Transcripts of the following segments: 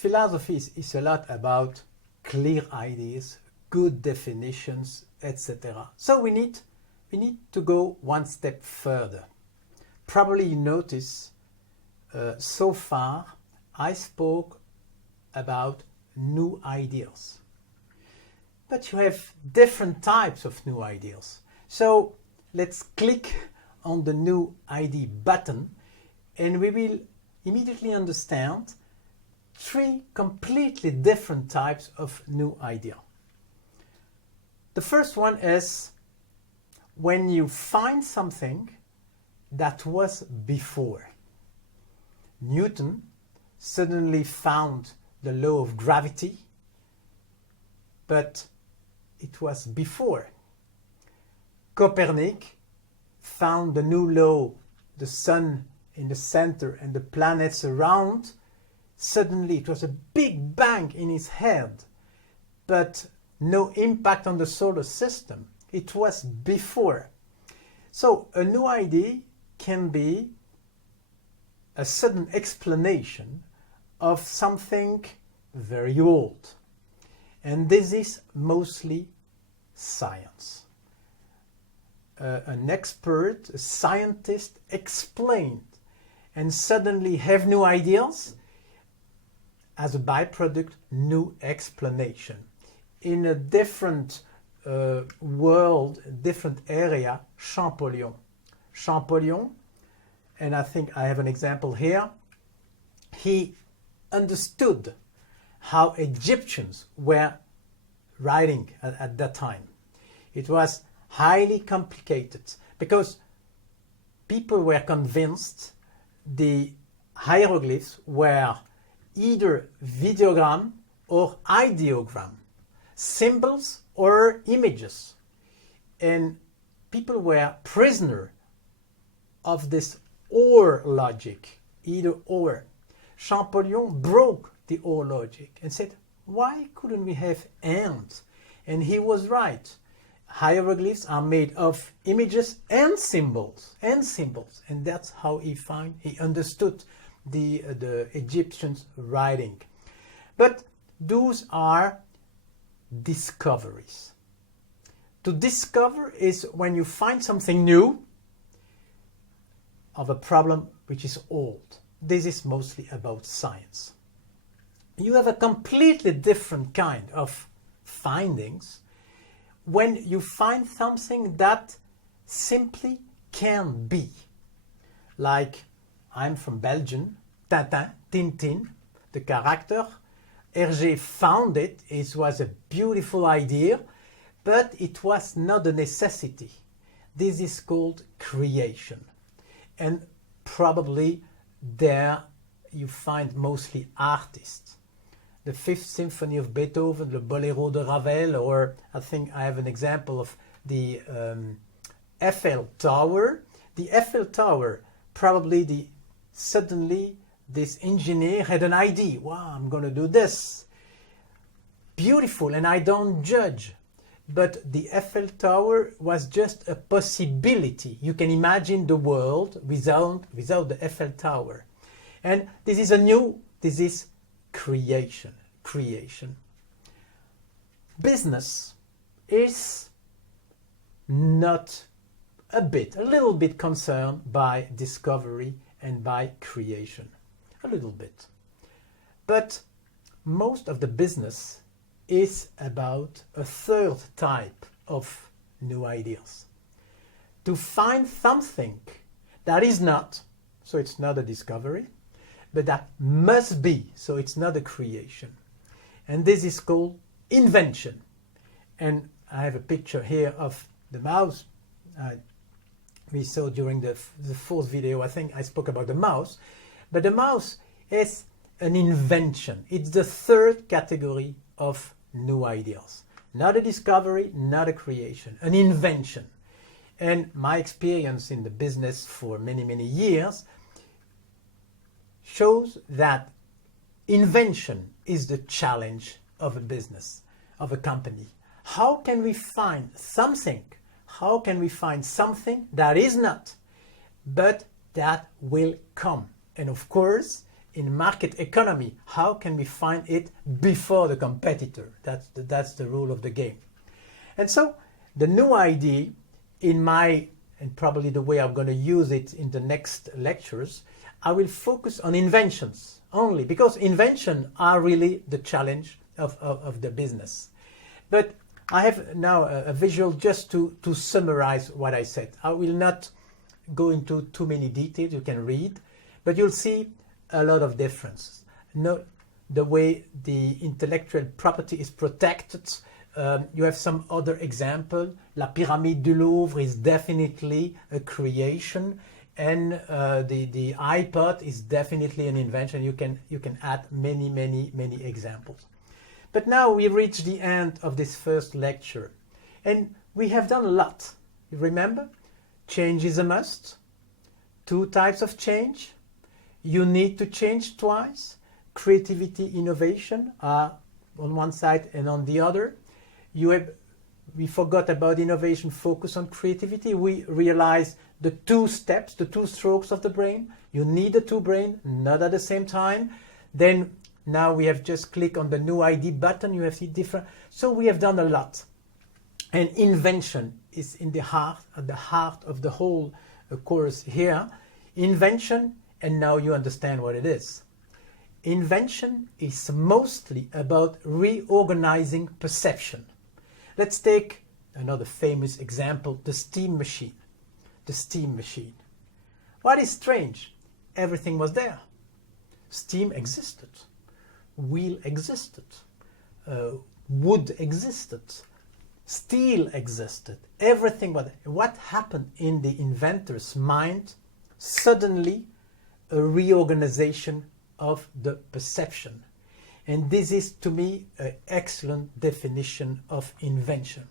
philosophy is a lot about clear ideas, good definitions, etc. So we need to go one step further. Probably you notice so far I spoke about new ideas. But you have different types of new ideas. So let's click on the new ID button and we will immediately understand three completely different types of new idea. The first one is when you find something that was before. Newton suddenly found the law of gravity, but it was before. Copernic found the new law, the sun in the center and the planets around. Suddenly it was a big bang in his head, but no impact on the solar system. It was before. So a new idea can be a sudden explanation of something very old. And this is mostly science. An expert, a scientist explained and suddenly have new ideas. As a byproduct, new explanation. In a different world, different area, Champollion. Champollion, and I think I have an example here, he understood how Egyptians were writing at that time. It was highly complicated because people were convinced the hieroglyphs were either videogram or ideogram, symbols or images. And people were prisoner of this or logic, either or. Champollion broke the or logic and said, why couldn't we have and? And he was right. Hieroglyphs are made of images and symbols, and that's how he understood the Egyptians' writing. But those are discoveries. To discover is when you find something new of a problem which is old. This is mostly about science. You have a completely different kind of findings when you find something that simply can be. Like, I'm from Belgium, Tintin, the character. Hergé found it, it was a beautiful idea, but it was not a necessity. This is called creation. And probably there you find mostly artists. The Fifth Symphony of Beethoven, the Bolero de Ravel, or I think I have an example of the Eiffel Tower. The Eiffel Tower, probably suddenly this engineer had an idea. Wow, I'm going to do this. Beautiful, and I don't judge. But the Eiffel Tower was just a possibility. You can imagine the world without the Eiffel Tower. And this is creation. Business is not a little bit concerned by discovery and by creation. A little bit. But most of the business is about a third type of new ideas. To find something that is not, so it's not a discovery, but that must be, so it's not a creation. And this is called invention. And I have a picture here of the mouse. We saw during the fourth video, I think I spoke about the mouse. But the mouse is an invention. It's the third category of new ideas. Not a discovery, not a creation, an invention. And my experience in the business for many, many years shows that invention is the challenge of a business, of a company. How can we find something? How can we find something that is not, but that will come? And of course, in market economy, how can we find it before the competitor? That's the rule of the game. And so the new idea in my, and probably the way I'm going to use it in the next lectures, I will focus on inventions only, because inventions are really the challenge of the business. But I have now a visual just to summarize what I said. I will not go into too many details, you can read, but you'll see a lot of differences. Note the way the intellectual property is protected. You have some other example. La Pyramide du Louvre is definitely a creation, and the iPod is definitely an invention. You can add many examples. But now we reach the end of this first lecture, and we have done a lot. You remember? Change is a must. 2 types of change. You need to change twice. Creativity, innovation are on one side and on the other. We forgot about innovation, focus on creativity. We realized the 2 steps, the 2 strokes of the brain. You need the 2 brains, not at the same time. Then now we have just clicked on the new ID button. You have the different. So we have done a lot. And invention is in the heart, at the heart of the whole course here. Invention, and now you understand what it is. Invention is mostly about reorganizing perception. Let's take another famous example, the steam machine. The steam machine. What is strange? Everything was there. Steam existed. Wheel existed. Wood existed. Steel existed. Everything was there. What happened in the inventor's mind? Suddenly, a reorganization of the perception. And this is, to me, an excellent definition of invention.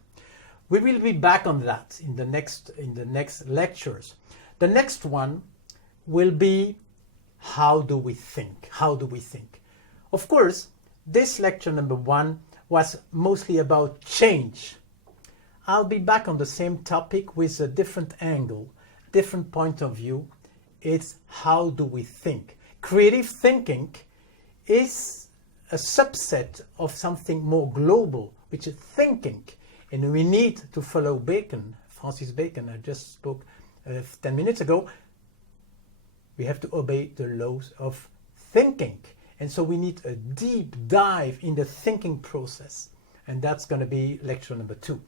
We will be back on that in the next lectures. The next one will be, how do we think? How do we think? Of course, this lecture number 1 was mostly about change. I'll be back on the same topic with a different angle, different point of view. It's how do we think? Creative thinking is a subset of something more global, which is thinking. And we need to follow Bacon, Francis Bacon, I just spoke 10 minutes ago. We have to obey the laws of thinking. And so we need a deep dive in the thinking process. And that's going to be lecture number 2.